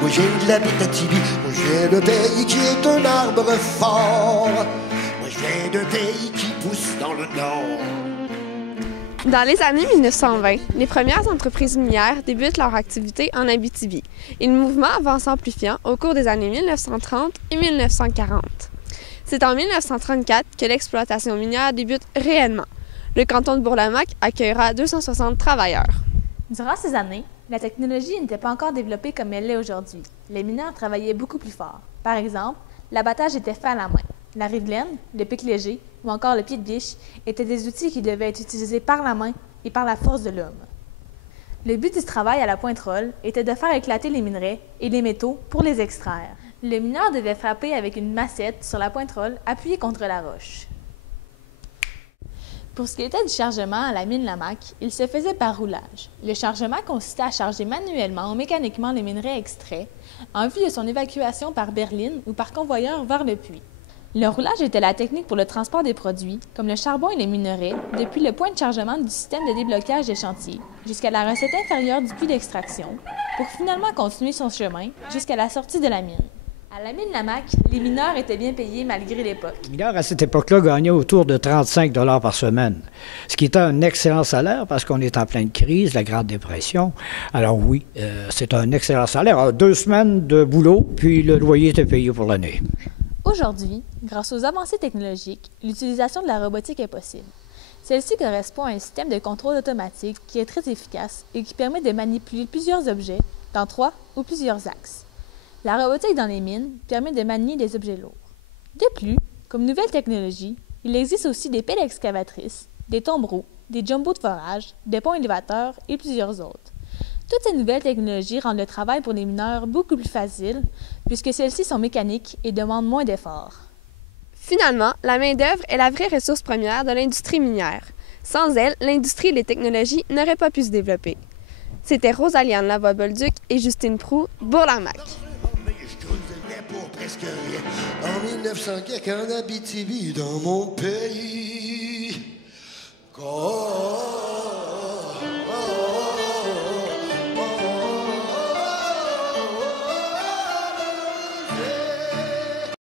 moi je viens de l'Abitibi, moi je viens d'un pays qui est un arbre fort. Moi je viens d'un pays qui pousse dans le nord. Dans les années 1920, les premières entreprises minières débutent leur activité en Abitibi et le mouvement avance amplifiant au cours des années 1930 et 1940. C'est en 1934 que l'exploitation minière débute réellement. Le canton de Bourlamaque accueillera 260 travailleurs. Durant ces années, la technologie n'était pas encore développée comme elle l'est aujourd'hui. Les mineurs travaillaient beaucoup plus fort. Par exemple, l'abattage était fait à la main. La rivelaine, le pic léger ou encore le pied de biche étaient des outils qui devaient être utilisés par la main et par la force de l'homme. Le but du travail à la pointe-rolle était de faire éclater les minerais et les métaux pour les extraire. Le mineur devait frapper avec une massette sur la pointe-rolle appuyée contre la roche. Pour ce qui était du chargement à la mine Lamaque, il se faisait par roulage. Le chargement consistait à charger manuellement ou mécaniquement les minerais extraits en vue de son évacuation par berline ou par convoyeur vers le puits. Le roulage était la technique pour le transport des produits, comme le charbon et les minerais, depuis le point de chargement du système de déblocage des chantiers jusqu'à la recette inférieure du puits d'extraction, pour finalement continuer son chemin jusqu'à la sortie de la mine. À la mine Lamaque, les mineurs étaient bien payés malgré l'époque. Les mineurs, à cette époque-là, gagnaient autour de 35 $ par semaine, ce qui était un excellent salaire parce qu'on est en pleine crise, la Grande Dépression. Alors oui, c'est un excellent salaire. Alors, 2 semaines de boulot, puis le loyer était payé pour l'année. Aujourd'hui, grâce aux avancées technologiques, l'utilisation de la robotique est possible. Celle-ci correspond à un système de contrôle automatique qui est très efficace et qui permet de manipuler plusieurs objets dans 3 ou plusieurs axes. La robotique dans les mines permet de manier des objets lourds. De plus, comme nouvelle technologie, il existe aussi des pelles excavatrices, des tombereaux, des jumbos de forage, des ponts élévateurs et plusieurs autres. Toutes ces nouvelles technologies rendent le travail pour les mineurs beaucoup plus facile, puisque celles-ci sont mécaniques et demandent moins d'efforts. Finalement, la main-d'œuvre est la vraie ressource première de l'industrie minière. Sans elle, l'industrie et les technologies n'auraient pas pu se développer. C'était Rosalie-Anne Lavoie-Bolduc et Justine Proulx, Bourlamaque. Pour presque rien. En 1900, en Abitibi, dans mon pays.